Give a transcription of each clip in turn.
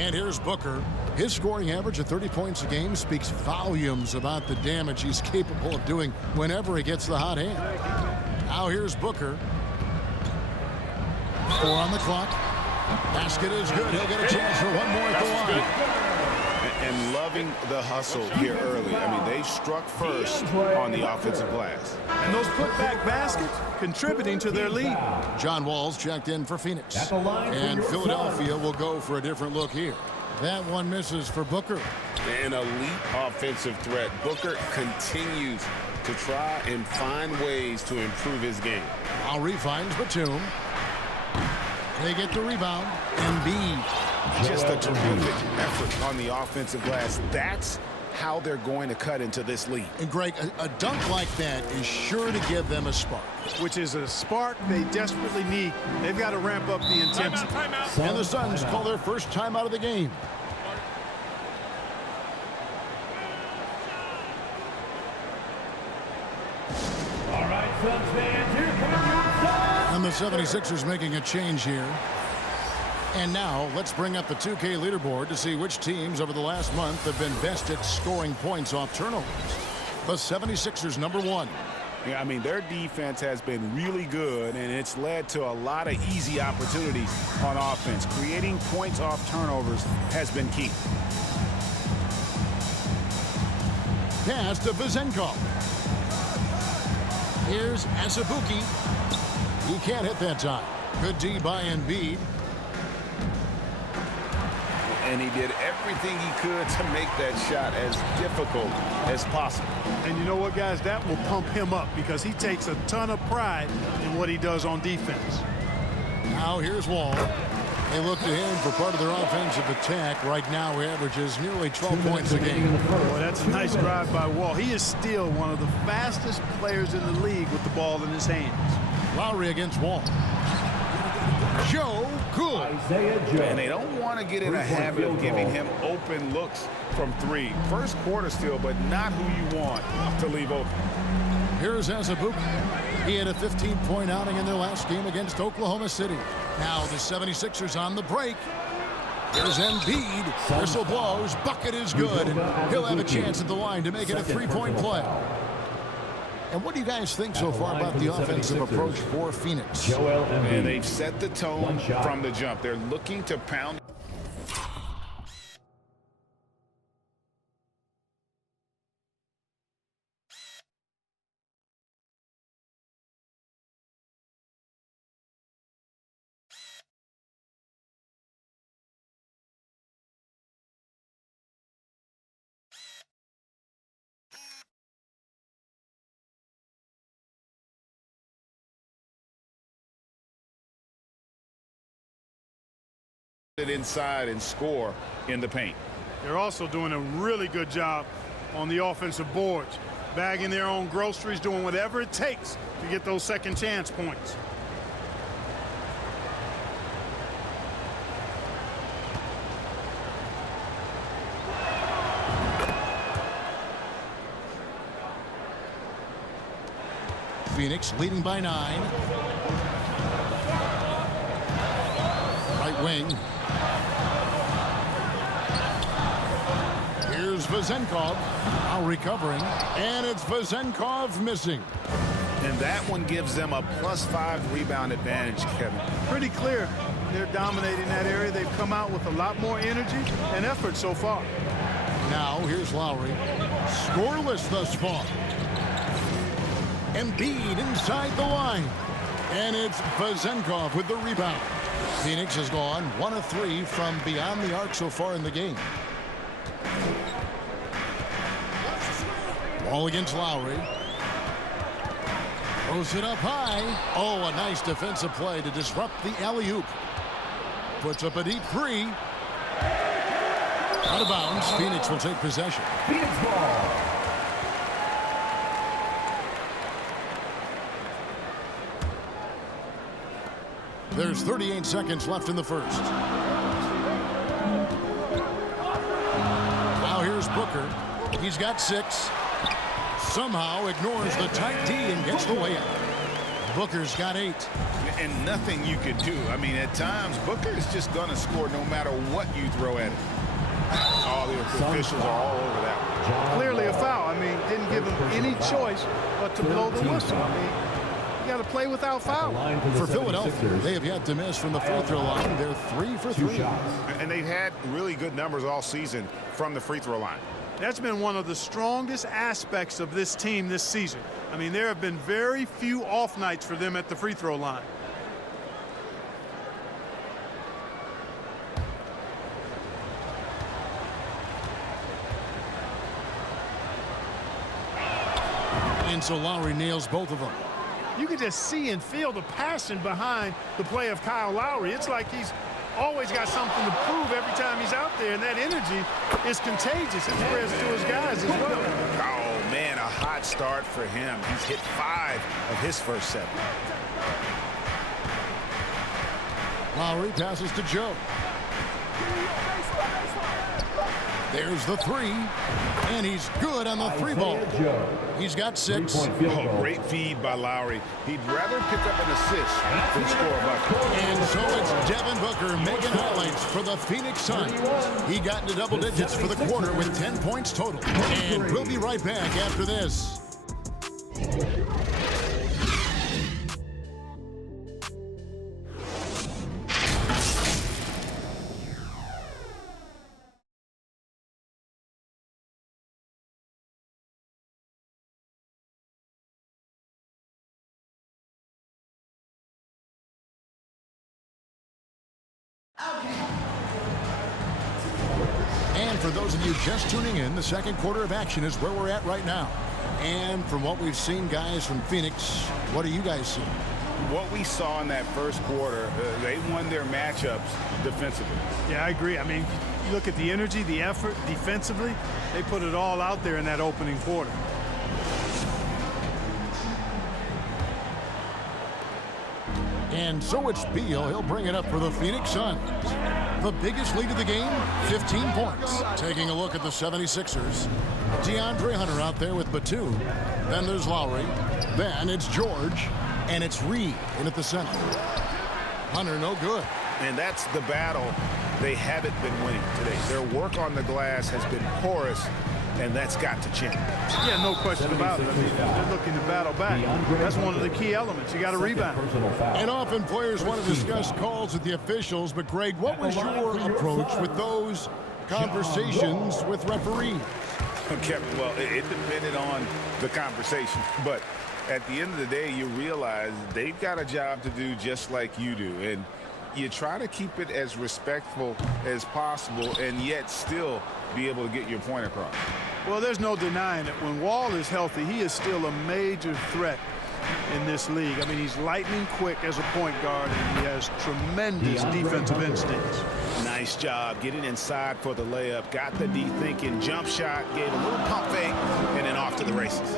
And here's Booker. His scoring average of 30 points a game speaks volumes about the damage he's capable of doing whenever he gets the hot hand. Now here's Booker. 4 on the clock. Basket is good. He'll get a chance for one more at the line. And loving the hustle here early. I mean, they struck first on the offensive glass. And those putback baskets contributing to their lead. John Wall's checked in for Phoenix. And Philadelphia will go for a different look here. That one misses for Booker. An elite offensive threat. Booker continues to try and find ways to improve his game. Lowry finds Batum. They get the rebound. Embiid. Just a terrific effort on the offensive glass. That's how they're going to cut into this lead. And Greg, a dunk like that is sure to give them a spark. Which is a spark they desperately need. They've got to ramp up the intensity. And the Suns call their first time out of the game. All right, Suns fans, here comes your Suns. And the 76ers making a change here. And now let's bring up the 2K leaderboard to see which teams over the last month have been best at scoring points off turnovers. The 76ers #1. Yeah, I mean, their defense has been really good, and it's led to a lot of easy opportunities on offense. Creating points off turnovers has been key. Pass to Vezenkov. Here's Asabuki. He can't hit that time. Good D by Embiid. And he did everything he could to make that shot as difficult as possible. And you know what, guys? That will pump him up because he takes a ton of pride in what he does on defense. Now here's Wall. They look to him for part of their offensive attack. Right now he averages nearly 12 points a game. Boy, that's a nice drive by Wall. He is still one of the fastest players in the league with the ball in his hands. Lowry against Wall. Joe Good. And they don't want to get in a habit of giving him open looks from three. First quarter still, but not who you want to leave open. Here's Asabuki. He had a 15-point outing in their last game against Oklahoma City. Now the 76ers on the break. Here's Embiid. Whistle blows. Bucket is good. He'll have a chance at the line to make it a 3-point play. And what do you guys think so far about the offensive approach for Phoenix? And they've set the tone from the jump. They're looking to pound. It inside and score in the paint. They're also doing a really good job on the offensive boards, bagging their own groceries, doing whatever it takes to get those second chance points. Phoenix leading by 9. Right wing. Here's Vezenkov. Now recovering. And it's Vezenkov missing. And that one gives them a +5 rebound advantage, Kevin. Pretty clear. They're dominating that area. They've come out with a lot more energy and effort so far. Now here's Lowry. Scoreless thus far. Embiid inside the line. And it's Vezenkov with the rebound. Phoenix has gone 1 of 3 from beyond the arc so far in the game. Ball against Lowry. Throws it up high. Oh, a nice defensive play to disrupt the alley-oop. Puts up a deep 3. Out of bounds. Phoenix will take possession. Phoenix ball. There's 38 seconds left in the first. Now here's Booker. He's got 6. Somehow ignores the tight D and gets the layup. Booker's got 8. and nothing you could do. I mean, at times, Booker is just going to score no matter what you throw at him. All the officials are all over that one. Clearly a foul. I mean, didn't give him any choice but to blow the whistle. I mean, you got to play without foul. For Philadelphia, they have yet to miss from the free throw line. They're 3 for 3. And they've had really good numbers all season from the free throw line. That's been one of the strongest aspects of this team this season. I mean, there have been very few off nights for them at the free throw line. And so Lowry nails both of them. You can just see and feel the passion behind the play of Kyle Lowry. It's like he's always got something to prove every time he's out there, and that energy is contagious. It spreads to his guys as well. Oh, man, a hot start for him. He's hit 5 of his first 7. Lowry passes to Joe. There's the 3, and he's good on the 3-ball. He's got 6. Oh, great feed by Lowry. He'd rather pick up an assist than score a bucket. And so it's Devin Booker making highlights for the Phoenix Suns. He got into double digits for the quarter with 10 points total. And we'll be right back after this. And for those of you just tuning in, the second quarter of action is where we're at right now. And from what we've seen, guys, from Phoenix, what do you guys see? What we saw in that first quarter, they won their matchups defensively. Yeah, I agree. I mean, you look at the energy, the effort defensively, they put it all out there in that opening quarter. And so it's Beal. He'll bring it up for the Phoenix Suns. The biggest lead of the game, 15 points. Taking a look at the 76ers. DeAndre Hunter out there with Batum. Then there's Lowry. Then it's George. And it's Reed in at the center. Hunter no good. And that's the battle they haven't been winning today. Their work on the glass has been porous, and that's got to change. Yeah, no question about it. I mean, they're looking to battle back. That's one of the key elements. You got to rebound. And often players want to discuss calls with the officials, but Greg, what was your approach with those conversations with referees? Okay, well, it depended on the conversation, but at the end of the day, you realize they've got a job to do just like you do, and you try to keep it as respectful as possible and yet still be able to get your point across. Well, there's no denying it. When Wall is healthy, he is still a major threat in this league. I mean, he's lightning quick as a point guard, and he has tremendous defensive instincts. Nice job getting inside for the layup. Got the D thinking, jump shot, gave a little pump fake, and then off to the races.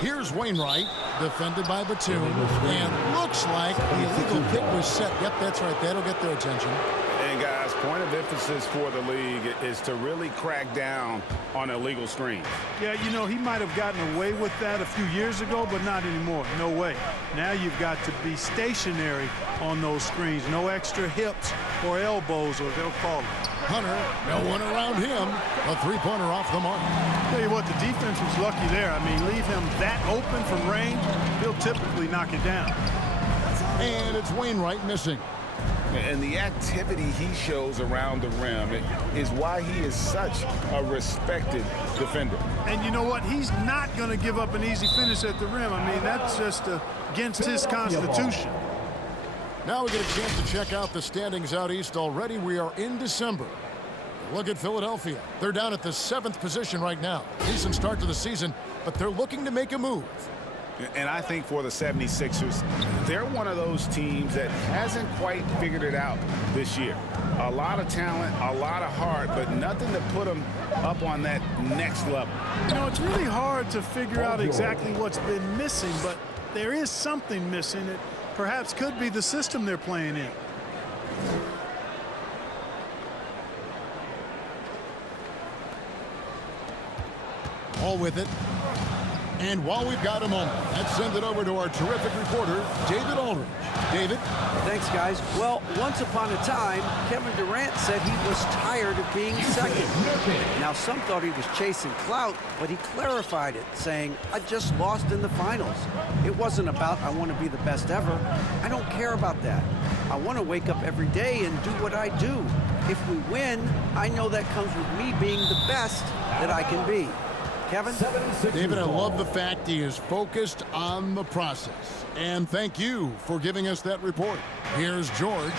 Here's Wainwright, defended by Batum, and looks like the illegal pick was set. Yep, that's right. That'll get their attention. And guys, point of emphasis for the league is to really crack down on illegal screens. Yeah, you know, he might have gotten away with that a few years ago, but not anymore. No way. Now you've got to be stationary on those screens. No extra hips or elbows, or they'll call it. Hunter, no one around him. A three-pointer off the mark. Tell you what, the defense was lucky there. I mean, leave him that open from range, he'll typically knock it down. And it's Wainwright missing. And the activity he shows around the rim is why he is such a respected defender. And you know what? He's not going to give up an easy finish at the rim. I mean, that's just against his constitution. Now we get a chance to check out the standings out east already. We are in December. Look at Philadelphia. They're down at the 7th position right now. Decent start to the season, but they're looking to make a move. And I think for the 76ers, they're one of those teams that hasn't quite figured it out this year. A lot of talent, a lot of heart, but nothing to put them up on that next level. You know, it's really hard to figure out exactly what's been missing, but there is something missing. It perhaps could be the system they're playing in. All with it. And while we've got a moment, let's send it over to our terrific reporter, David Aldridge. David? Thanks, guys. Well, once upon a time, Kevin Durant said he was tired of being second. Now, some thought he was chasing clout, but he clarified it, saying, I just lost in the finals. It wasn't about I want to be the best ever. I don't care about that. I want to wake up every day and do what I do. If we win, I know that comes with me being the best that I can be. Kevin? David, I love the fact he is focused on the process. And thank you for giving us that report. Here's George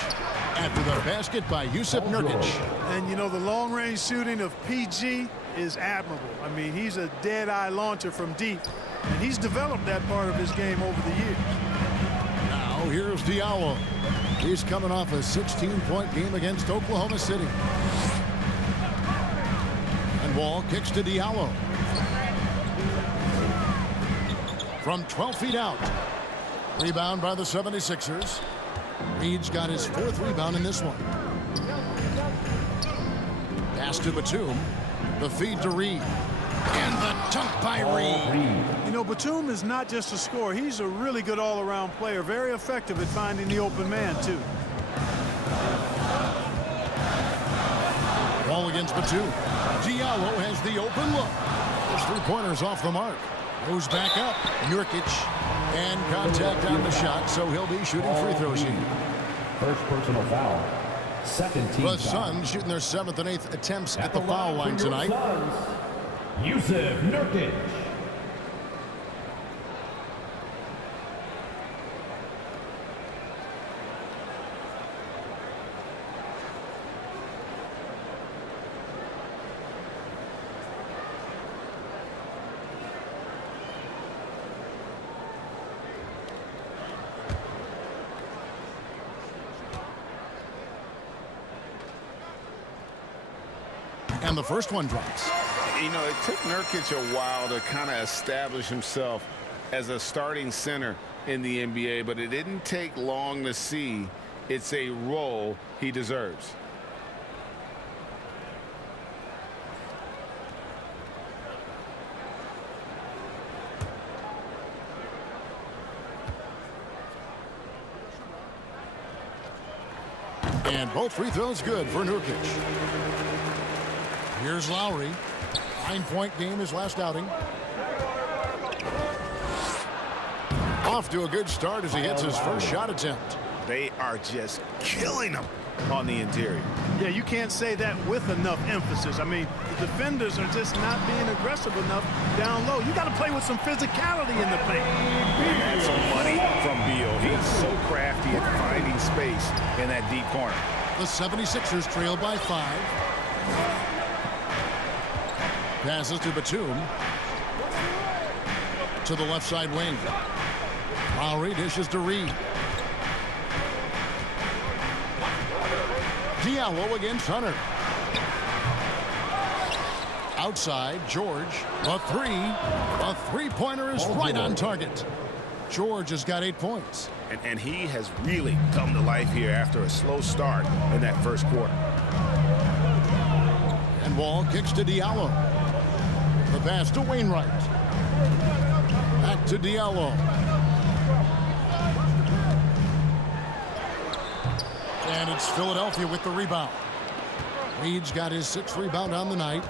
after the basket by Jusuf Nurkic. And, you know, the long-range shooting of PG is admirable. I mean, he's a dead-eye launcher from deep. And he's developed that part of his game over the years. Now, here's Diallo. He's coming off a 16-point game against Oklahoma City. And Wall kicks to Diallo. From 12 feet out. Rebound by the 76ers. Reed's got his 4th rebound in this one. Pass to Batum. The feed to Reed. And the dunk by Reed. You know, Batum is not just a scorer. He's a really good all-around player. Very effective at finding the open man, too. Ball against Batum. Diallo has the open look. His 3-pointers off the mark. Goes back up. Nurkic. And contact on the shot, so he'll be shooting free throws here. First personal foul. Second team The foul. Suns shooting their 7th and 8th attempts at the foul line tonight. Jusuf Nurkic. And the first one drops. You know, it took Nurkic a while to kind of establish himself as a starting center in the NBA, but it didn't take long to see it's a role he deserves. And both free throws good for Nurkic. Here's Lowry. 9-point game his last outing. Off to a good start as he hits his first shot attempt. They are just killing him on the interior. Yeah, you can't say that with enough emphasis. I mean, the defenders are just not being aggressive enough down low. You got to play with some physicality in the paint. That's some money from Beal. He's so crafty at finding space in that deep corner. The 76ers trail by 5. Passes to Batum. To the left side wing. Lowry dishes to Reed. Diallo against Hunter. Outside, George. A 3. A 3-pointer is right on target. George has got 8 points. And he has really come to life here after a slow start in that first quarter. And Wall kicks to Diallo. The pass to Wainwright. Back to Diallo. And it's Philadelphia with the rebound. Reed's got his 6th rebound on the night.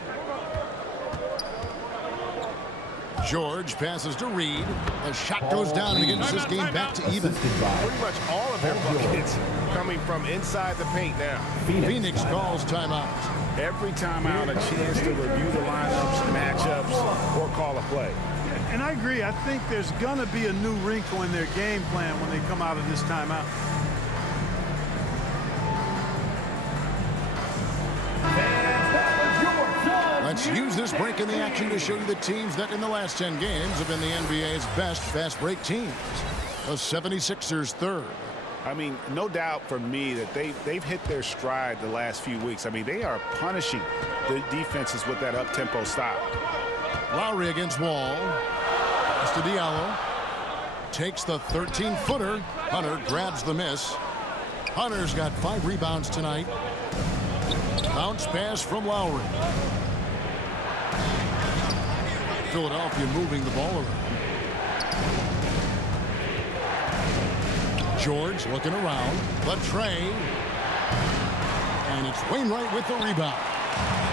George passes to Reed. The shot goes down and begins this game back to even. Pretty much all of their buckets coming from inside the paint now. Phoenix calls timeout. Every timeout, a chance to review the lineups, matchups, or call a play. And I agree. I think there's going to be a new wrinkle in their game plan when they come out of this timeout. Let's use this break in the action to show you the teams that in the last 10 games have been the NBA's best fast break teams. The 76ers 3rd. I mean, no doubt for me that they've hit their stride the last few weeks. I mean, they are punishing the defenses with that up-tempo style. Lowry against Wall. Pass to Diallo. Takes the 13-footer. Hunter grabs the miss. Hunter's got 5 rebounds tonight. Bounce pass from Lowry. Philadelphia moving the ball around. George looking around. Trey. And it's Wainwright with the rebound.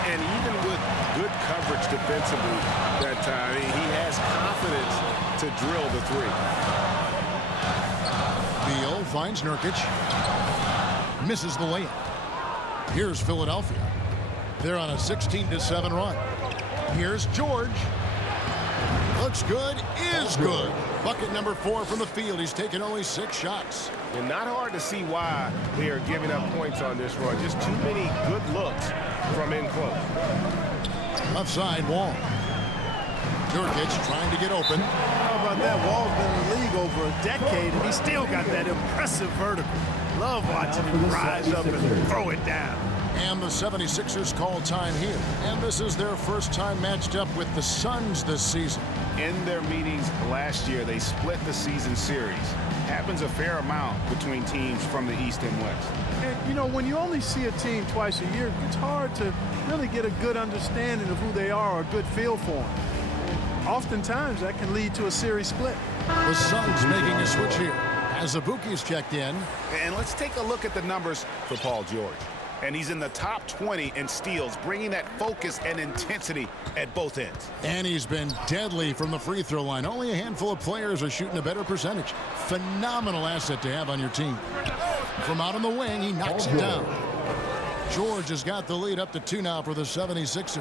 And even with good coverage defensively that time, he has confidence to drill the three. Beal finds Nurkic. Misses the layup. Here's Philadelphia. They're on a 16-7 run. Here's George. Looks good. Is good. Bucket number 4 from the field. He's taken only 6 shots. And not hard to see why they are giving up points on this run. Just too many good looks from in close. Left side, Wall. Nurkic trying to get open. How about that? Wall's been in the league over a decade, and he's still got that impressive vertical. Love watching him rise up and throw it down. And the 76ers call time here. And this is their first time matched up with the Suns this season. In their meetings last year, they split the season series. Happens a fair amount between teams from the East and West. And, you know, when you only see a team twice a year, it's hard to really get a good understanding of who they are or a good feel for them. And oftentimes, that can lead to a series split. The Suns making a switch here as Azubuike's checked in. And let's take a look at the numbers for Paul George. And he's in the top 20 in steals, bringing that focus and intensity at both ends. And he's been deadly from the free throw line. Only a handful of players are shooting a better percentage. Phenomenal asset to have on your team. From out on the wing, he knocks it down. George has got the lead up to 2 now for the 76ers.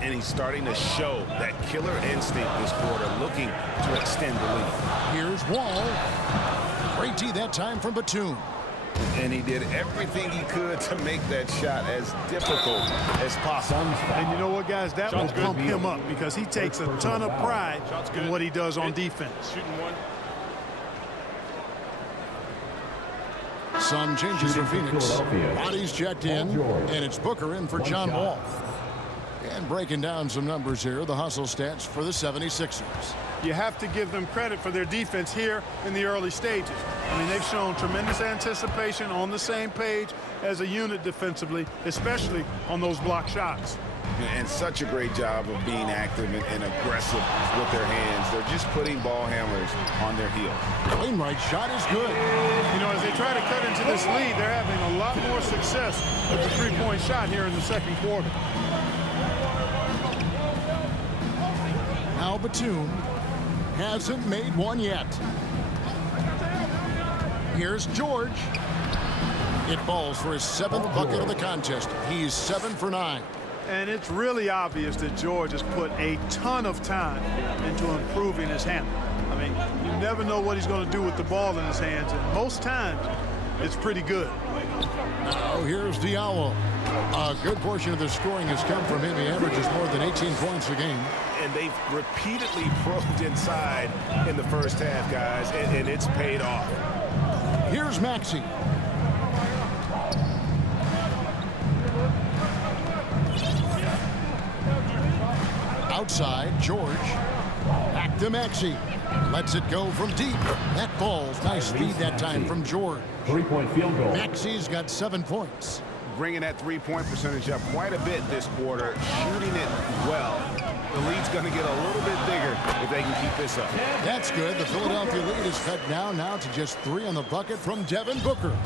And he's starting to show that killer instinct this quarter, looking to extend the lead. Here's Wall. Great D that time from Batum. And he did everything he could to make that shot as difficult as possible. And you know what, guys? That will pump him up because he takes a ton of pride in what he does on defense. Shooting one. Sun changes for Phoenix. Bodies checked in, and it's Booker in for John Wall. And breaking down some numbers here, the hustle stats for the 76ers. You have to give them credit for their defense here in the early stages. I mean, they've shown tremendous anticipation, on the same page as a unit defensively, especially on those block shots. And such a great job of being active and aggressive with their hands. They're just putting ball handlers on their heel. Wainwright's shot is good. You know, as they try to cut into this lead, they're having a lot more success with the three-point shot here in the second quarter. Now Batum hasn't made one yet. Here's George. It falls for his 7th bucket of the contest. He's 7 for 9. And it's really obvious that George has put a ton of time into improving his handle. I mean, you never know what he's going to do with the ball in his hands, and most times it's pretty good. Now here's Diallo. A good portion of the scoring has come from him. He averages more than 18 points a game. And they've repeatedly probed inside in the first half, guys, and it's paid off. Here's Maxey. Outside, George. Back to Maxey. Lets it go from deep. That falls. Nice feed that time from George. 3-point field goal. Maxey's got 7 points. Bringing that three-point percentage up quite a bit this quarter, shooting it well. The lead's going to get a little bit bigger if they can keep this up. That's good. The Philadelphia lead is cut down now to just 3 on the bucket from Devin Booker.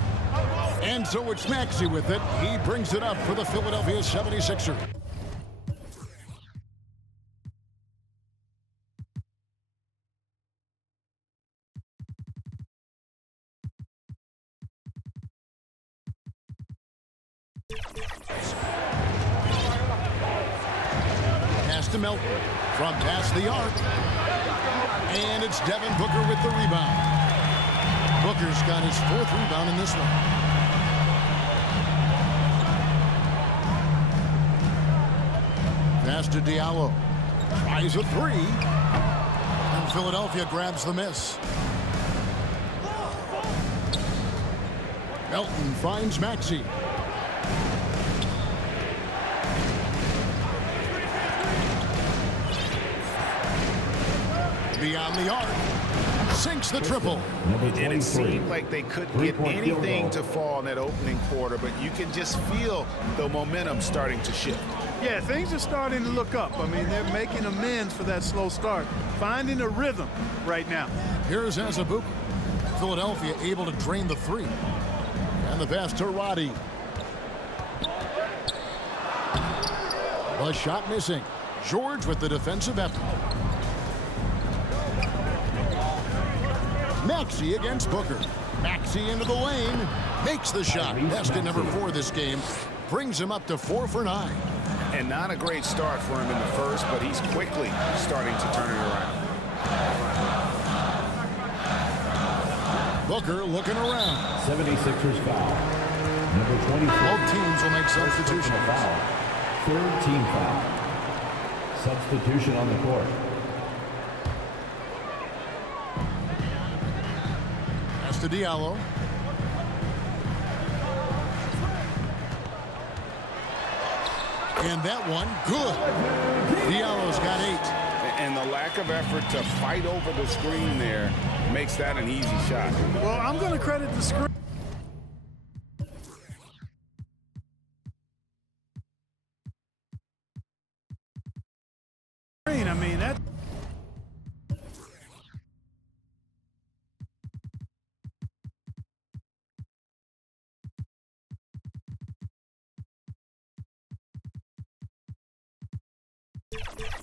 And so it's Maxey with it. He brings it up for the Philadelphia 76ers. Pass to Melton. From past the arc. And it's Devin Booker with the rebound. Booker's got his 4th rebound in this one. Pass to Diallo. Tries a 3. And Philadelphia grabs the miss. Melton finds Maxey. Beyond the arc. Sinks the triple. And it seemed like they couldn't get anything to fall in that opening quarter, but you can just feel the momentum starting to shift. Yeah, things are starting to look up. I mean, they're making amends for that slow start. Finding a rhythm right now. Here's Azubuike. Philadelphia able to drain the three. And the pass to Roddy. The shot missing. George with the defensive effort. Maxey against Booker. Maxey into the lane. Makes the shot. Basket number 4 this game. Brings him up to 4 for 9. And not a great start for him in the first, but he's quickly starting to turn it around. Booker looking around. 76ers foul. Number 24. Both teams will make substitutions. Foul. Third team foul. Substitution on the court. Pass to Diallo. And that one, good. Diallo's got 8. And the lack of effort to fight over the screen there makes that an easy shot. Well, I'm going to credit the screen. I mean, that.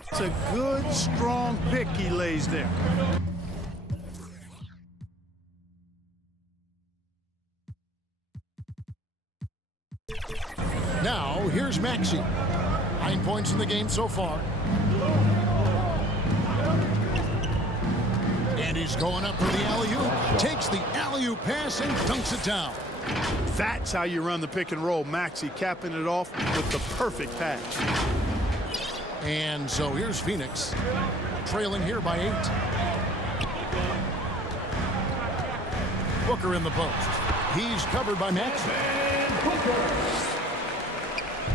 It's a good, strong pick he lays there. Now, here's Maxey. 9 points in the game so far. And he's going up for the alley-oop. Takes the alley-oop pass and dunks it down. That's how you run the pick and roll. Maxey capping it off with the perfect pass. And so here's Phoenix, trailing here by 8. Booker in the post. He's covered by Maxey.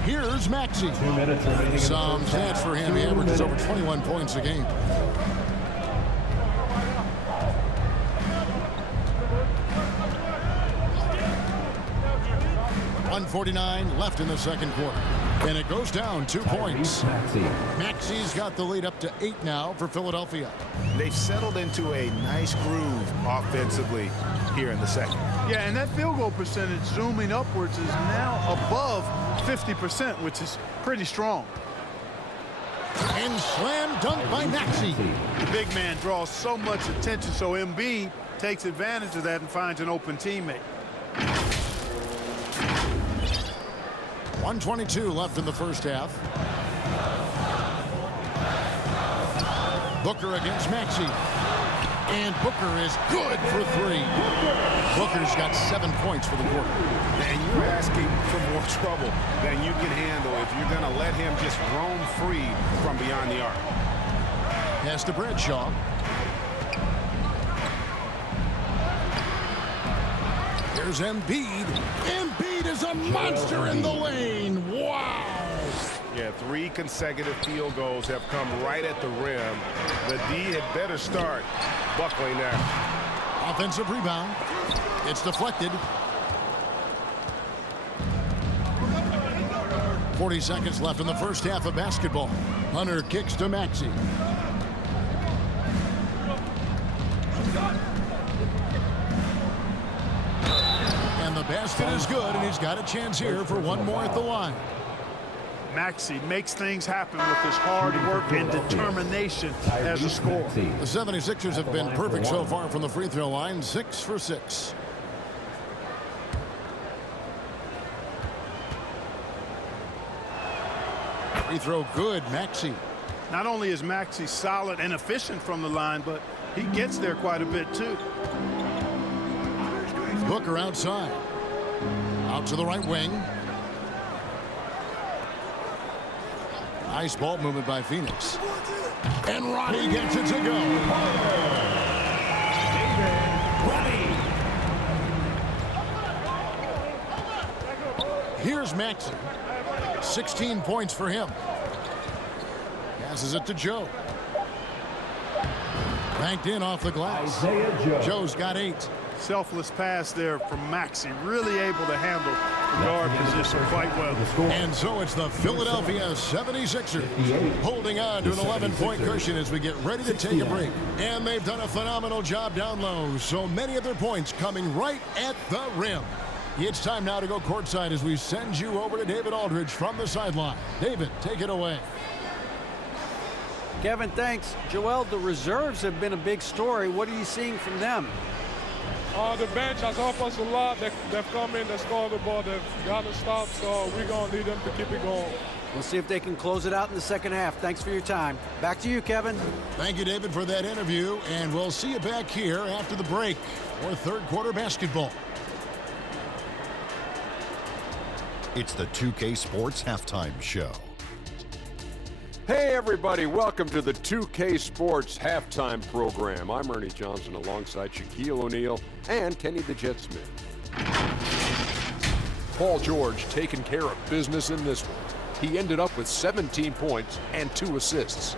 Here's Maxey. 2 minutes remaining. Some stats for him. He averages over 21 points a game. .149 left in the second quarter. And it goes down 2 points. Maxey's got the lead up to 8 now for Philadelphia. They've settled into a nice groove offensively here in the second. Yeah, and that field goal percentage zooming upwards is now above 50%, which is pretty strong. And slam dunk by Maxey. The big man draws so much attention, so Embiid takes advantage of that and finds an open teammate. 1:22 left in the first half. Booker against Maxey. And Booker is good for 3. Booker's got 7 points for the quarter. And you're asking for more trouble than you can handle if you're going to let him just roam free from beyond the arc. Pass to Bradshaw. Here's Embiid. Embiid is a monster in the lane. Wow. Yeah, 3 consecutive field goals have come right at the rim. The D had better start buckling now. Offensive rebound. It's deflected. 40 seconds left in the first half of basketball. Hunter kicks to Maxey. And the basket is good, and he's got a chance here for one more at the line. Maxey makes things happen with his hard work and determination as a scorer. The 76ers have been perfect so far from the free throw line, 6 for 6. Free throw good, Maxey. Not only is Maxey solid and efficient from the line, but he gets there quite a bit too. Booker outside. Out to the right wing. Nice ball movement by Phoenix. And Roddy gets it to go. Here's Maxey. 16 points for him. Passes it to Joe. Banked in off the glass. Joe's got 8. Selfless pass there from Maxey. Really able to handle the guard position quite well. And so it's the Philadelphia 76ers holding on to an 11-point cushion as we get ready to take a break. And they've done a phenomenal job down low. So many of their points coming right at the rim. It's time now to go courtside as we send you over to David Aldridge from the sideline. David, take it away. Kevin, thanks. Joel, the reserves have been a big story. What are you seeing from them? The bench has helped us a lot. They've come in, they scored the ball, they've got to stop, so we're going to need them to keep it going. We'll see if they can close it out in the second half. Thanks for your time. Back to you, Kevin. Thank you, David, for that interview, and we'll see you back here after the break for third quarter basketball. It's the 2K Sports Halftime Show. Hey everybody, welcome to the 2K Sports Halftime Program. I'm Ernie Johnson alongside Shaquille O'Neal and Kenny the Jet Smith. Paul George taking care of business in this one. He ended up with 17 points and 2 assists.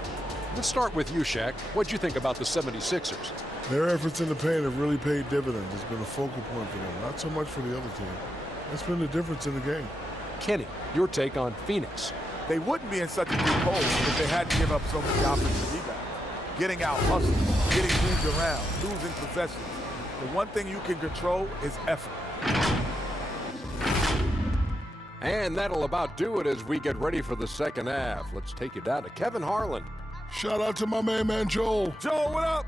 Let's start with you, Shaq. What'd you think about the 76ers? Their efforts in the paint have really paid dividends. It's been a focal point for them, not so much for the other team. That's been the difference in the game. Kenny, your take on Phoenix. They wouldn't be in such a deep hole if they hadn't given up so many offensive rebounds. Getting out hustled, getting moved around, losing possessions. The one thing you can control is effort. And that'll about do it as we get ready for the second half. Let's take it down to Kevin Harlan. Shout out to my man Joel. Joel, what up?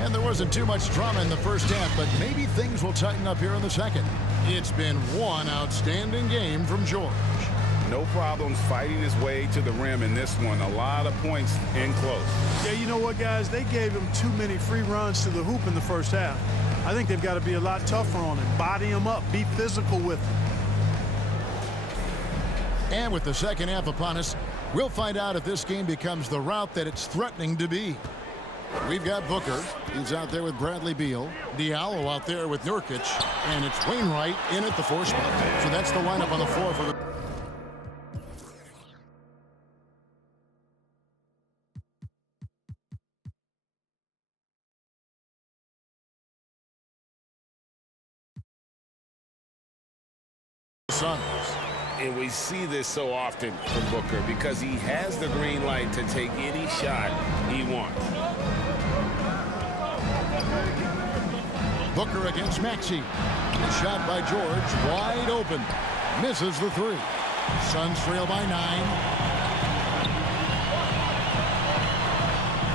And there wasn't too much drama in the first half, but maybe things will tighten up here in the second. It's been one outstanding game from George. No problems fighting his way to the rim in this one. A lot of points in close. Yeah, you know what, guys? They gave him too many free runs to the hoop in the first half. I think they've got to be a lot tougher on him. Body him up. Be physical with him. And with the second half upon us, we'll find out if this game becomes the route that it's threatening to be. We've got Booker. He's out there with Bradley Beal. Diallo out there with Nurkic. And it's Wainwright in at the 4 spot. So that's the lineup on the floor for the... Suns. And we see this so often from Booker because he has the green light to take any shot he wants. Booker against Maxey. The shot by George, wide open. Misses the 3. Suns trail by 9.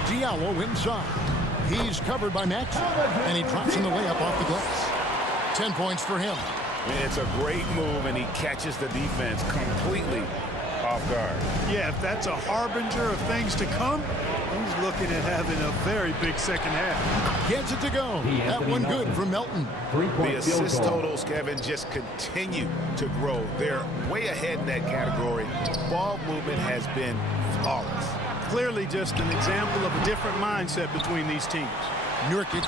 Diallo inside. He's covered by Maxey, and he drops in the layup off the glass. 10 points for him. It's a great move, and he catches the defense completely off guard. Yeah, if that's a harbinger of things to come, he's looking at having a very big second half. Gets it to go. That one good from Melton. The assist totals, Kevin, just continue to grow. They're way ahead in that category. Ball movement has been flawless. Clearly just an example of a different mindset between these teams. Nurkic,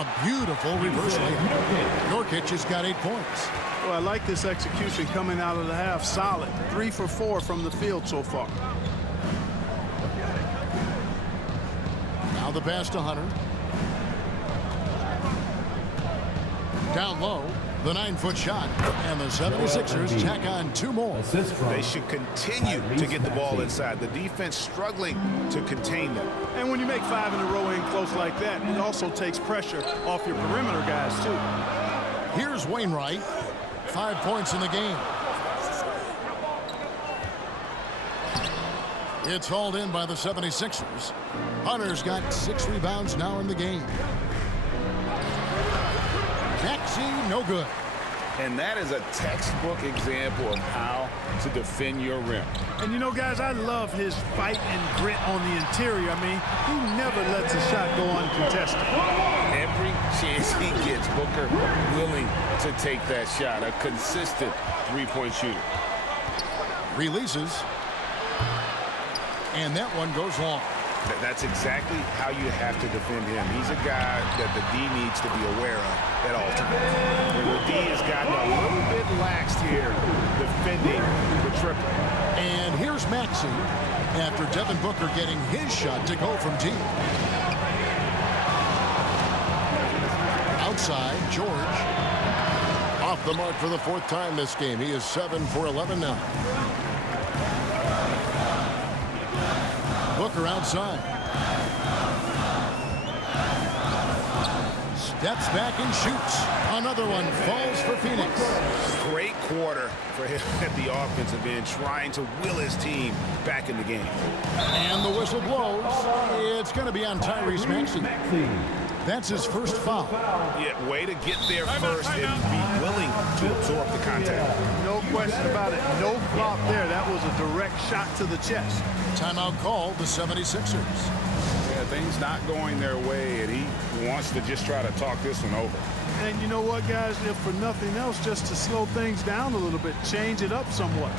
a beautiful reverse layup. Nurkic has got 8 points. Well, I like this execution coming out of the half. Solid. 3 for 4 from the field so far. Now the pass to Hunter. Down low, the 9-foot shot. And the 76ers tack on 2 more. They should continue to get the ball inside. The defense struggling to contain them. And when you make 5 in a row in close like that, it also takes pressure off your perimeter guys, too. Here's Wainwright. 5 points in the game. It's hauled in by the 76ers. Hunter's got 6 rebounds now in the game. Maxey, no good. And that is a textbook example of how to defend your rim. And you know, guys, I love his fight and grit on the interior. I mean, he never lets a shot go uncontested. Every chance he gets, Booker willing to take that shot. A consistent three-point shooter. Releases. And that one goes long. That's exactly how you have to defend him. He's a guy that the D needs to be aware of at all times. And the D has gotten a little bit laxed here defending the triple. And here's Maxey after Devin Booker getting his shot to go from deep. Outside, George. Off the mark for the 4th time this game. He is 7 for 11 now. Booker outside. Steps back and shoots. Another one falls for Phoenix. Great quarter for him at the offensive end, trying to will his team back in the game. And the whistle blows. It's going to be on Tyrese Maxey. That's his first foul. Yeah, way to get there first and be willing to absorb the contact. No question about it. No flop there. That was a direct shot to the chest. Timeout called the 76ers. Yeah, things not going their way, and he wants to just try to talk this one over. And you know what, guys? If for nothing else, just to slow things down a little bit, change it up somewhat.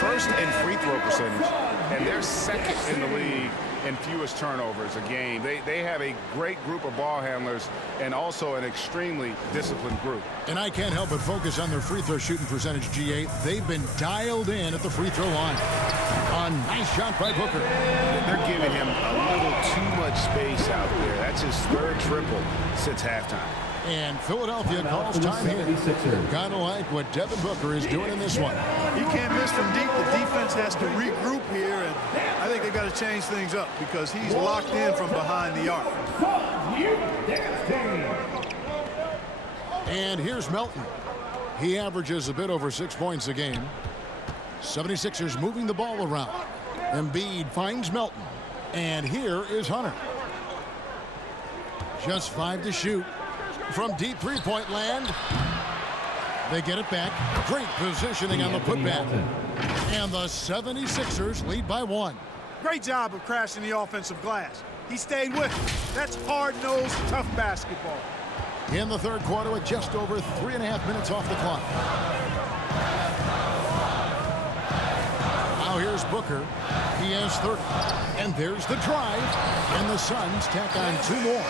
First in free throw percentage, and they're second in the league in fewest turnovers a game. They have a great group of ball handlers and also an extremely disciplined group. And I can't help but focus on their free throw shooting percentage, G8. They've been dialed in at the free throw line. A nice shot by Booker. They're giving him a little too much space out there. That's his 3rd triple since halftime. And Philadelphia calls time here. Kind of like what Devin Booker is doing in this one. He can't miss from deep. The defense has to regroup here, and I think they've got to change things up because he's locked in from behind the arc. And here's Melton. He averages a bit over 6 points a game. 76ers moving the ball around. Embiid finds Melton. And here is Hunter. Just 5 to shoot. From deep three-point land. They get it back. Great positioning on the putback. And the 76ers lead by 1. Great job of crashing the offensive glass. He stayed with it. That's hard-nosed, tough basketball. In the 3rd quarter with just over 3.5 minutes off the clock. Now here's Booker. He has 30. And there's the drive. And the Suns tack on 2 more.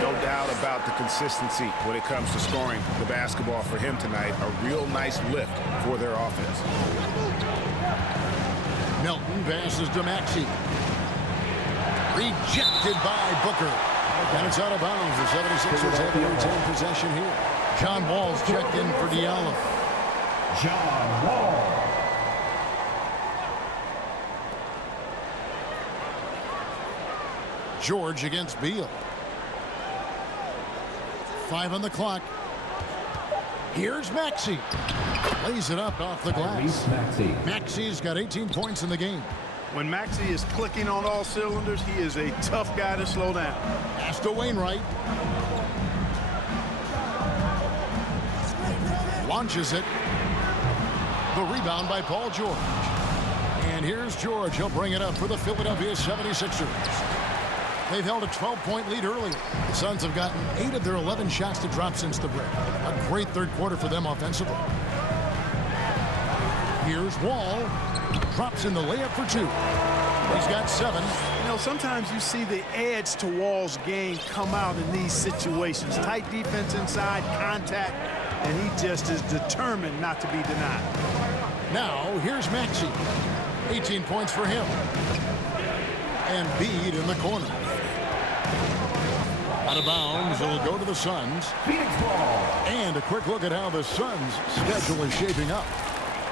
No doubt about the consistency when it comes to scoring the basketball for him tonight. A real nice lift for their offense. Melton passes to Maxey. Rejected by Booker. And it's out of bounds. The 76ers have to retain possession here. John Wall's checked in for Diallo. John Wall. George against Beal. 5 on the clock. Here's Maxey. Lays it up off the glass. Maxey's got 18 points in the game. When Maxey is clicking on all cylinders, he is a tough guy to slow down. Pass to Wainwright. Launches it. The rebound by Paul George. And here's George. He'll bring it up for the Philadelphia 76ers. They've held a 12-point lead earlier. The Suns have gotten 8 of their 11 shots to drop since the break. A great 3rd quarter for them offensively. Here's Wall. Drops in the layup for 2. He's got 7. You know, sometimes you see the edge to Wall's game come out in these situations. Tight defense inside, contact, and he just is determined not to be denied. Now, here's Maxey. 18 points for him. And Embiid in the corner. Out of bounds, it'll go to the Suns. And a quick look at how the Suns' schedule is shaping up.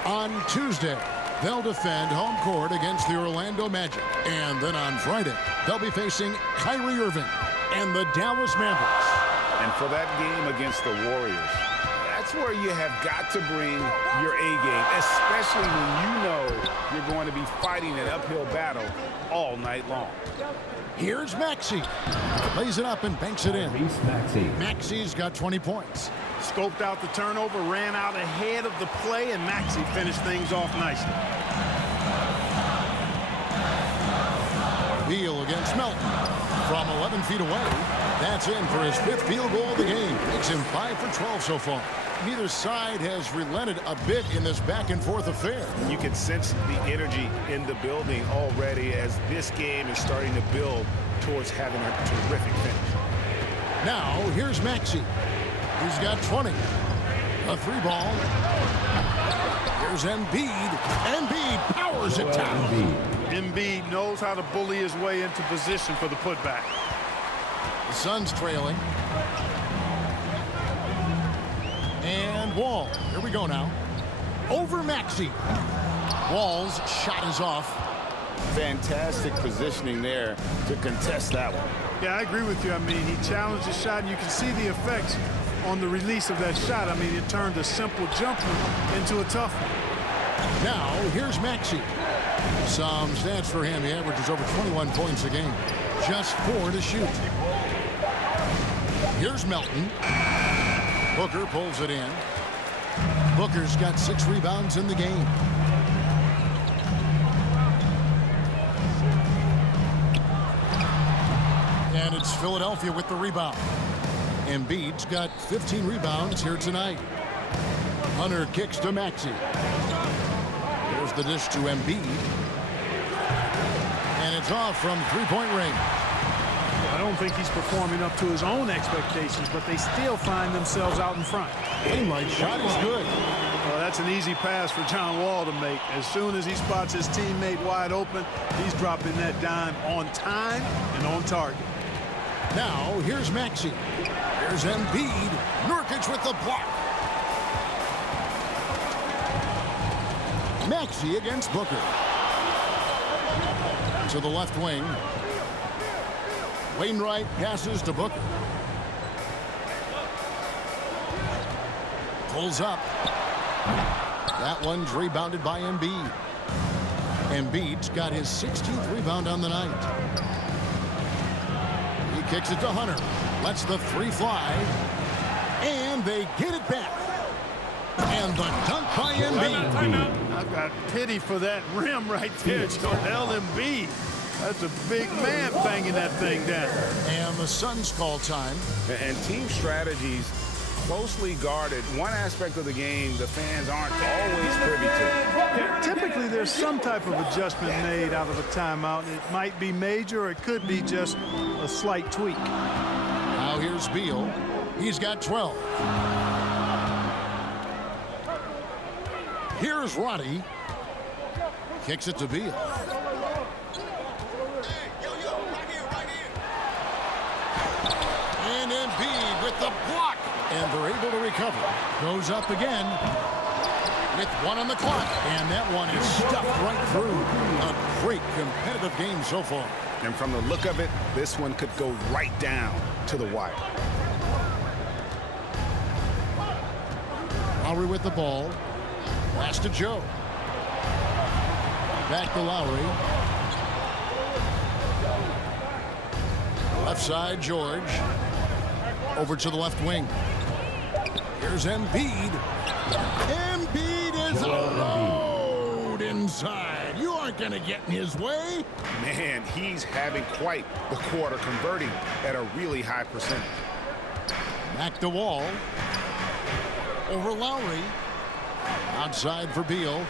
On Tuesday, they'll defend home court against the Orlando Magic. And then on Friday, they'll be facing Kyrie Irving and the Dallas Mavericks. And for that game against the Warriors, that's where you have got to bring your A game, especially when you know you're going to be fighting an uphill battle all night long. Here's Maxey. Lays it up and banks it in. Maxey's got 20 points. Scoped out the turnover, ran out ahead of the play, and Maxey finished things off nicely. Beal against Melton. From 11 feet away, that's in for his 5th field goal of the game. Makes him 5 for 12 so far. neither side has relented a bit in this back-and-forth affair. You can sense the energy in the building already as this game is starting to build towards having a terrific finish. Now, here's Maxey. He's got 20. A 3-ball. Here's Embiid. Embiid powers it down. Embiid knows how to bully his way into position for the putback. The Suns trailing. And Wall. Here we go now. Over Maxey. Wall's shot is off. Fantastic positioning there to contest that one. Yeah, I agree with you. I mean, he challenged the shot, and you can see the effects on the release of that shot. I mean, it turned a simple jumper into a tough one. Now, here's Maxey. Some stats for him. He averages over 21 points a game. Just 4 to shoot. Here's Melton. Booker pulls it in. Booker's got 6 rebounds in the game. And it's Philadelphia with the rebound. Embiid's got 15 rebounds here tonight. Hunter kicks to Maxey. Here's the dish to Embiid. And it's off from three-point range. I don't think he's performing up to his own expectations, but they still find themselves out in front. Daylight shot is good. Well, that's an easy pass for John Wall to make. As soon as he spots his teammate wide open, he's dropping that dime on time and on target. Now, here's Maxey. Here's Embiid. Nurkic with the block. Maxey against Booker. To the left wing. Wainwright passes to Booker. Pulls up. That one's rebounded by Embiid. Embiid's got his 16th rebound on the night. He kicks it to Hunter. Lets the 3 fly. And they get it back. And the dunk by Embiid. I've got pity for that rim right there. Joel Embiid. That's a big man banging that thing down. And the Suns call time. And team strategies closely guarded. One aspect of the game the fans aren't always privy to. Typically, there's some type of adjustment made out of a timeout. It might be major, or it could be just a slight tweak. Now here's Beal. He's got 12. Here's Roddy. Kicks it to Beal. And Embiid with the block. And they're able to recover. Goes up again with 1 on the clock. And that one is stuffed right through. A great competitive game so far. And from the look of it, this one could go right down to the wire. Lowry with the ball. Pass to Joe. Back to Lowry. Left side, George. Over to the left wing. Here's Embiid. Embiid is alone inside. You aren't going to get in his way. Man, he's having quite the quarter, converting at a really high percentage. Back to Wall. Over Lowry. Outside for Beal.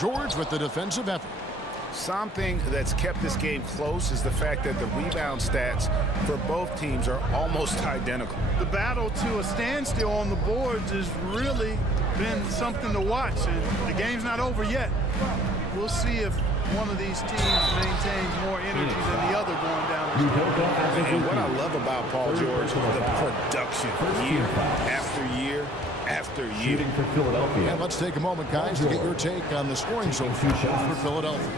George with the defensive effort. Something that's kept this game close is the fact that the rebound stats for both teams are almost identical. The battle to a standstill on the boards has really been something to watch, and the game's not over yet. We'll see if one of these teams maintains more energy than the other going down. And what I love about Paul George, the production year after year after year. Shooting for Philadelphia. And let's take a moment, guys, to get your take on the scoring so far for Philadelphia.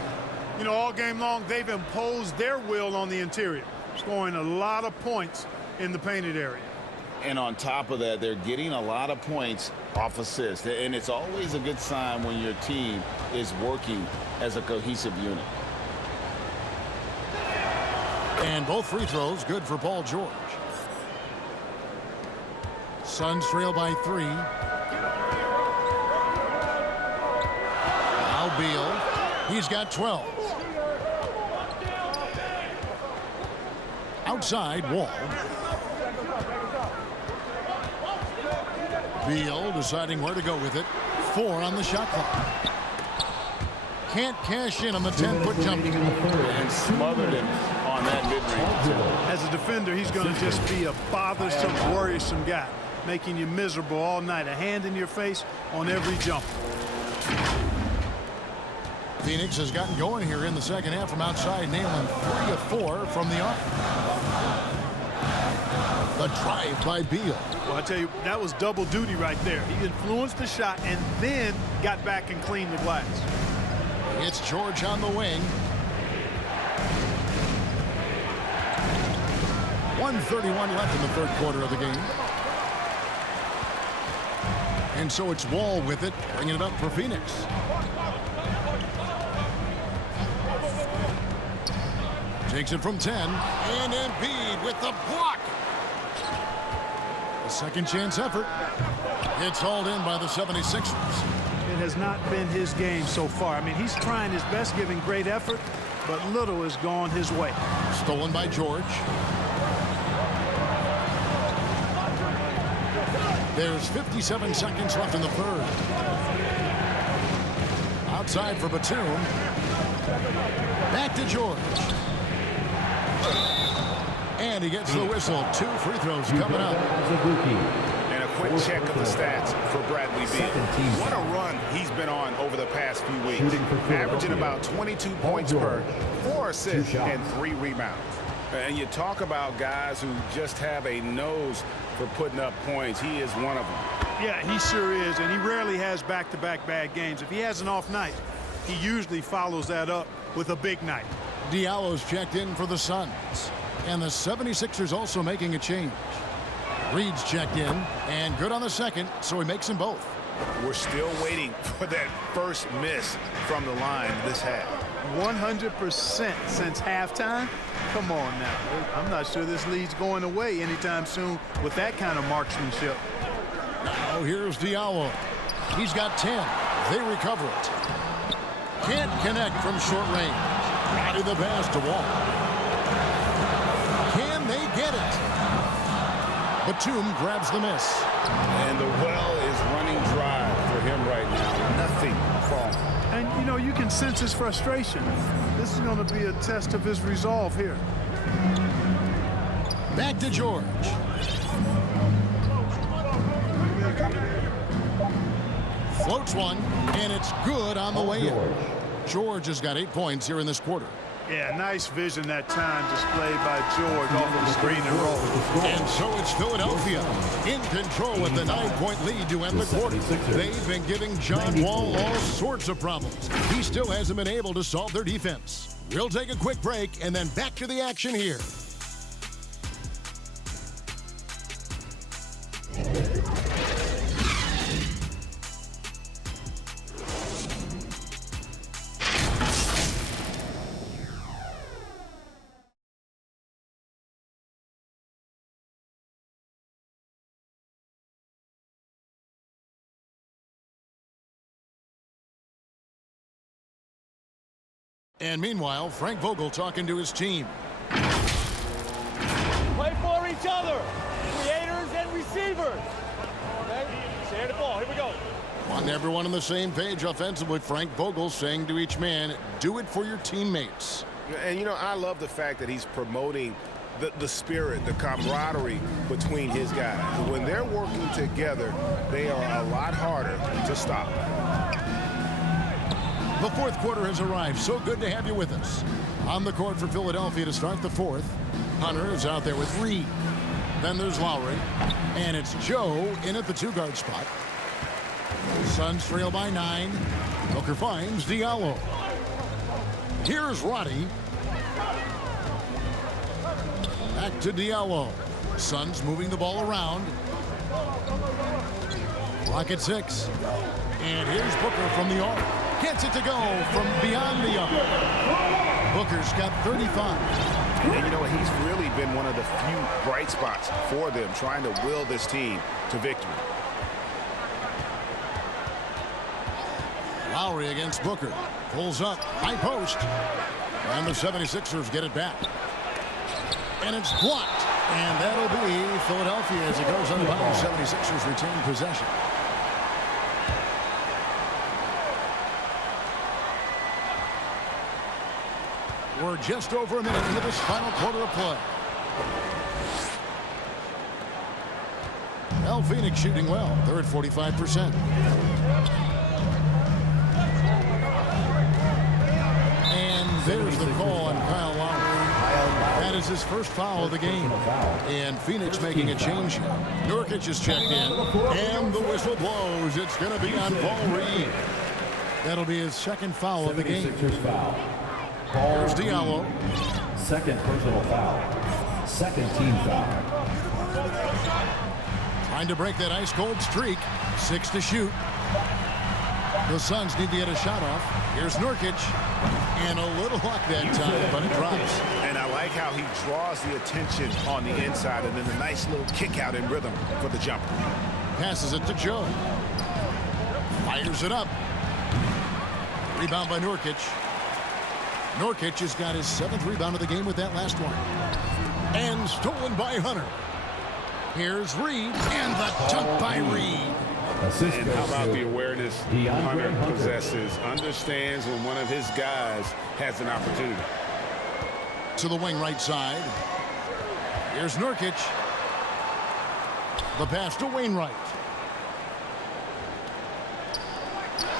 You know, all game long, they've imposed their will on the interior, scoring a lot of points in the painted area. And on top of that, they're getting a lot of points off assists. And it's always a good sign when your team is working as a cohesive unit. And both free throws good for Paul George. Suns trail by 3. Now Beal. He's got 12. Outside, Wall. Beal deciding where to go with it. 4 on the shot clock. Can't cash in on the 10-foot jump. And smothered him on that mid-range. As a defender, he's going to just be a bothersome, worrisome guy, making you miserable all night. A hand in your face on every jump. Phoenix has gotten going here in the second half from outside, nailing 3 of 4 from the arc. The drive by Beal. Well, I tell you, that was double duty right there. He influenced the shot and then got back and cleaned the glass. It's George on the wing. 1:31 left in the third quarter of the game. And so it's Wall with it, bringing it up for Phoenix. Takes it from 10. And Embiid with the block. A second chance effort. It's hauled in by the 76ers. It has not been his game so far. I mean, he's trying his best, giving great effort, but little has gone his way. Stolen by George. There's 57 seconds left in the third. Outside for Batum. Back to George. And he gets the whistle. 2 free throws coming up. And a quick check of the stats for Bradley Beal. What a run he's been on over the past few weeks. Averaging about 22 points per, 4 assists, and 3 rebounds. And you talk about guys who just have a nose for putting up points. He is one of them. Yeah, he sure is, and he rarely has back-to-back bad games. If he has an off night, he usually follows that up with a big night. Diallo's checked in for the Suns. And the 76ers also making a change. Reed's checked in, and good on the second, so he makes them both. We're still waiting for that first miss from the line this half. 100% since halftime? Come on now. I'm not sure this lead's going away anytime soon with that kind of marksmanship. Now here's Diallo. He's got 10. They recover it. Can't connect from short range. Body the pass to Wall. Can they get it? Batum grabs the miss. And the well is running dry for him right now. Nothing falling. And, you know, you can sense his frustration. This is going to be a test of his resolve here. Back to George. Floats one, and it's good on the way in. George has got 8 points here in this quarter. Yeah, nice vision that time displayed by George off of the screen and roll. And so it's Philadelphia in control with the 9-point lead to end the quarter. They've been giving John Wall all sorts of problems. He still hasn't been able to solve their defense. We'll take a quick break and then back to the action here. And meanwhile, Frank Vogel talking to his team. Play for each other, creators and receivers. Okay, share the ball. Here we go. Want everyone on the same page offensively. Frank Vogel saying to each man, do it for your teammates. And, you know, I love the fact that he's promoting the spirit, the camaraderie between his guys. When they're working together, they are a lot harder to stop. The fourth quarter has arrived. So good to have you with us. On the court for Philadelphia to start the fourth. Hunter is out there with Reed. Then there's Lowry. And it's Joe in at the 2-guard spot. Suns trail by 9. Booker finds Diallo. Here's Roddy. Back to Diallo. Suns moving the ball around. Clock at 6. And here's Booker from the arc. Gets it to go from beyond the arc. Booker's got 35. And you know, he's really been one of the few bright spots for them, trying to will this team to victory. Lowry against Booker. Pulls up. High post. And the 76ers get it back. And it's blocked. And that'll be Philadelphia as it goes on the bounds. 76ers retain possession. We're just over a minute into this final quarter of play. Well, Phoenix shooting well. They're at 45%. And there's the call on Kyle Lowry. That is his first foul of the game. And Phoenix making a change here. Nurkic is checked in. And the whistle blows. It's going to be on Paul Reed. That'll be his second foul of the game. Here's Diallo. Second personal foul. Second team foul. Trying to break that ice-cold streak. 6 to shoot. The Suns need to get a shot off. Here's Nurkic. And a little luck that time, but it drops. And I like how he draws the attention on the inside and then a nice little kick out in rhythm for the jumper. Passes it to Joe. Fires it up. Rebound by Nurkic. Nurkic has got his 7th rebound of the game with that last one. And stolen by Hunter. Here's Reed. And the dunk by Reed. And how about the awareness Hunter possesses? Understands when one of his guys has an opportunity. To the wing right side. Here's Nurkic. The pass to Wainwright.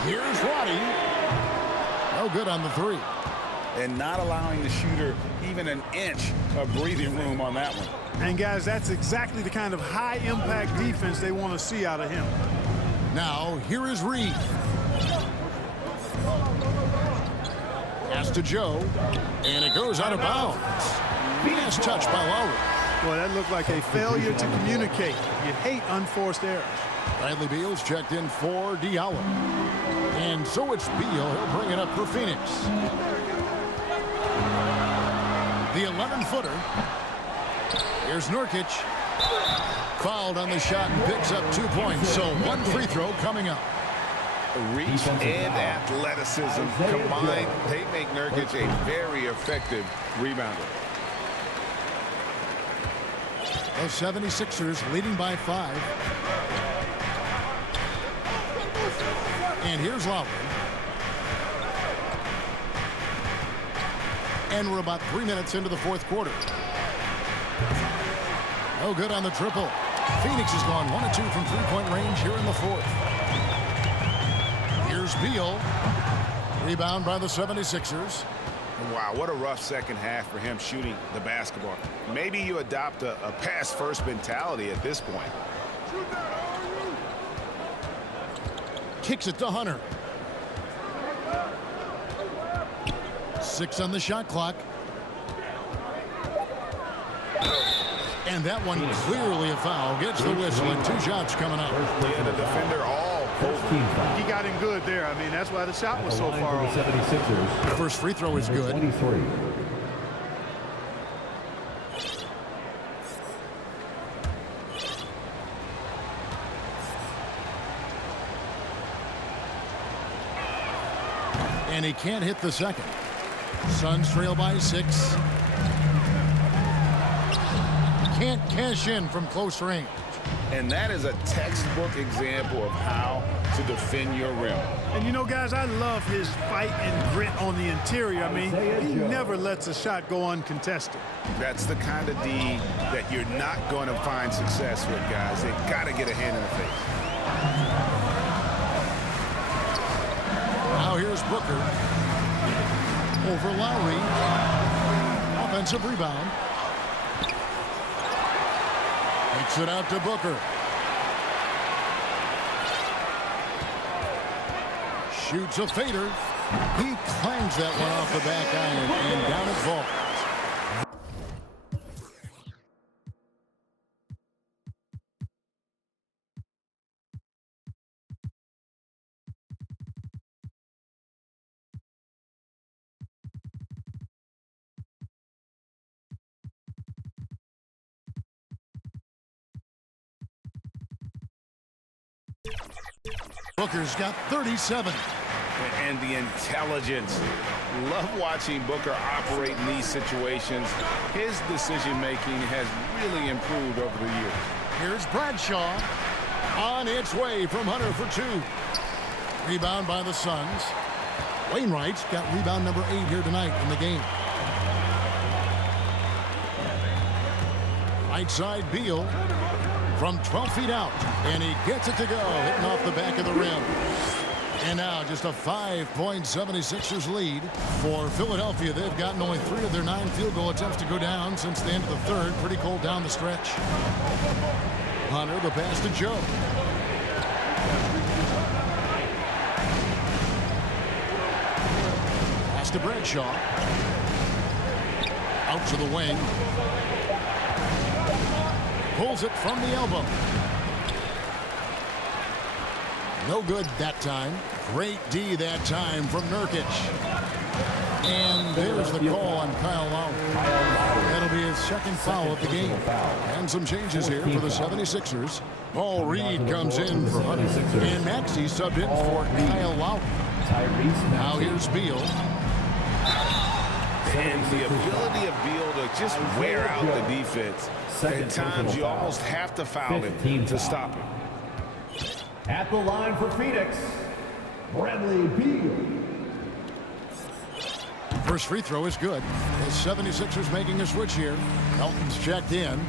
Here's Roddy. No good on the 3. And not allowing the shooter even an inch of breathing room on that one. And guys, that's exactly the kind of high-impact defense they want to see out of him. Now, here is Reed. Pass to Joe. And it goes out of bounds. Nice touch by Lowry. Boy, that looked like a failure to communicate. You hate unforced errors. Bradley Beal's checked in for Diallo. And so it's Beal. He'll bring it up for Phoenix. The 11-footer. Here's Nurkic. Fouled on the shot and picks up 2 points. So 1 free throw coming up. Reach and athleticism combined, they make Nurkic a very effective rebounder. The 76ers leading by 5. And here's Lowry. And we're about 3 minutes into the 4th quarter. No good on the triple. Phoenix has gone 1 of 2 from 3-point range here in the 4th. Here's Beal. Rebound by the 76ers. Wow, what a rough second half for him shooting the basketball. Maybe you adopt a pass-first mentality at this point. Kicks it to Hunter. 6 on the shot clock. And that one clearly a foul. Gets the whistle and 2 shots coming up. Yeah, the defender all over. He got him good there. I mean, that's why the shot was so far off. The first free throw is good. 23. And he can't hit the second. Suns trail by 6. Can't cash in from close range. And that is a textbook example of how to defend your rim. And you know, guys, I love his fight and grit on the interior. I mean, he never lets a shot go uncontested. That's the kind of D that you're not going to find success with, guys. They've got to get a hand in the face. Now here's Booker. Over Lowry. Offensive rebound. Takes it out to Booker. Shoots a fader. He clangs that one off the back iron and down it falls. Booker's got 37. And the intelligence Love watching Booker operate in these situations. His decision-making has really improved over the years. Here's Bradshaw on its way from Hunter for 2. Rebound by the Suns. Wainwright's got rebound number 8 here tonight in the game. Right side Beal from 12 feet out, and he gets it to go, hitting off the back of the rim. And now just a 5-point 76ers lead for Philadelphia. They've gotten only 3 of their 9 field goal attempts to go down since the end of the third. Pretty cold down the stretch. Hunter, the pass to Joe. Pass to Bradshaw. Out to the wing. Pulls it from the elbow. No good that time. Great D that time from Nurkic. And there's the call on Kyle Lowry. That'll be his second foul of the game. And some changes here for the 76ers. Paul Reed comes in for Hunter. And Maxey subbed in for Kyle Lowry. Now here's Beal. And the ability of Beal to just wear out the defense. At times you almost have to foul him to stop him. At the line for Phoenix, Bradley Beal. First free throw is good. The 76ers making a switch here. Melton's checked in.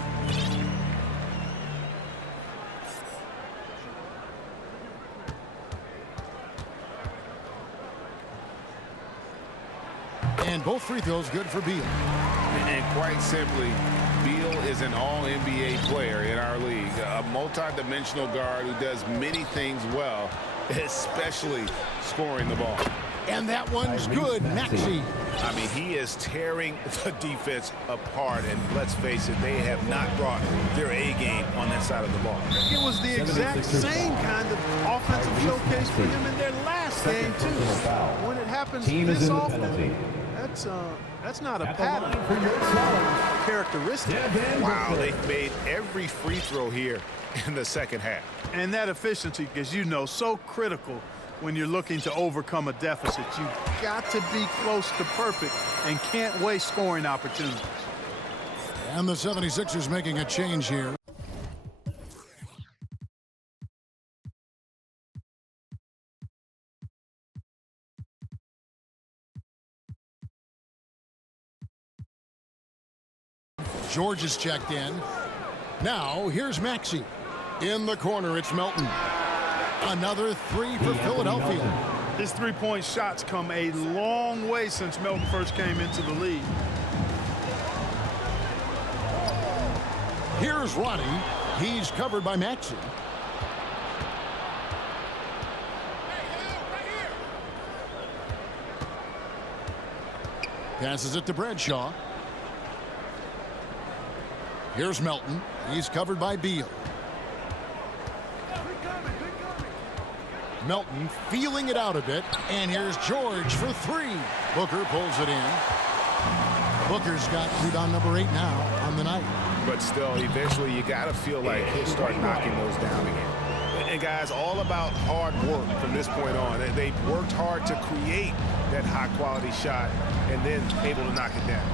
And both free throws good for Beal. And quite simply, Beal is an all-NBA player in our league, a multi-dimensional guard who does many things well, especially scoring the ball. And that one's good, Maxey. I mean, he is tearing the defense apart, and let's face it, they have not brought their A game on that side of the ball. It was the exact same kind of offensive showcase for him in their last game, too. When it happens this often, that's not a pattern. Characteristic. Wow, they've made every free throw here in the second half. And that efficiency, as you know, so critical when you're looking to overcome a deficit. You've got to be close to perfect and can't waste scoring opportunities. And the 76ers making a change here. George is checked in. Now here's Maxey. In the corner, it's Melton. Another 3 for Philadelphia. His three-point shots come a long way since Melton first came into the league. Here's Ronnie. He's covered by Maxey. Passes it to Bradshaw. Here's Melton. He's covered by Beal. Melton feeling it out a bit. And here's George for 3. Booker pulls it in. Booker's got rebound number 8 now on the night. But still, eventually you got to feel like he'll start knocking those down again. And guys, all about hard work from this point on. They've worked hard to create that high-quality shot and then able to knock it down.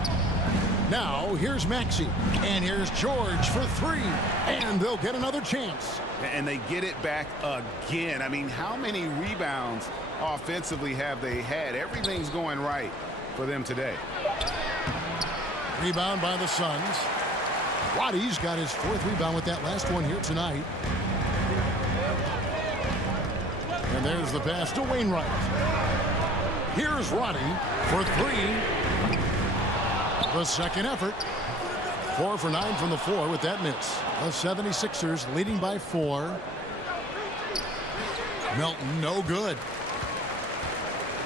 Now, here's Maxey. And here's George for 3. And they'll get another chance. And they get it back again. I mean, how many rebounds offensively have they had? Everything's going right for them today. Rebound by the Suns. Roddy's got his 4th rebound with that last one here tonight. And there's the pass to Wainwright. Here's Roddy for 3. The second effort. 4 for 9 from the floor with that miss. The 76ers leading by 4. Melton, no good.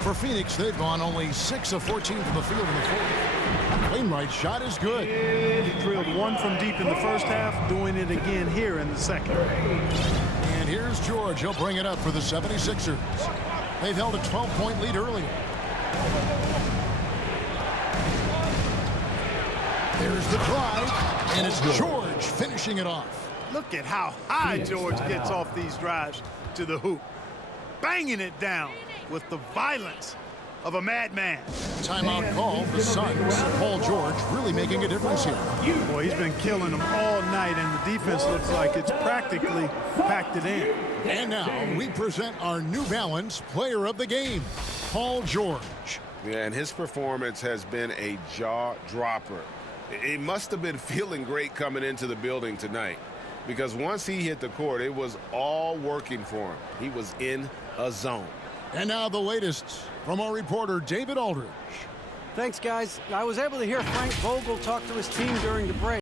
For Phoenix, they've gone only 6 of 14 from the field in the fourth. Wainwright's shot is good. He drilled 1 from deep in the first half, doing it again here in the second. And here's George. He'll bring it up for the 76ers. They've held a 12-point lead earlier. There's the drive, and it's George finishing it off. Look at how high George gets off these drives to the hoop. Banging it down with the violence of a madman. Timeout call. The Suns. Paul George really making a difference here. Boy, he's been killing them all night, and the defense looks like it's practically packed it in. And now we present our New Balance player of the game, Paul George. Yeah, and his performance has been a jaw-dropper. He must have been feeling great coming into the building tonight, because once he hit the court, it was all working for him. He was in a zone. And now the latest from our reporter, David Aldridge. Thanks, guys. I was able to hear Frank Vogel talk to his team during the break.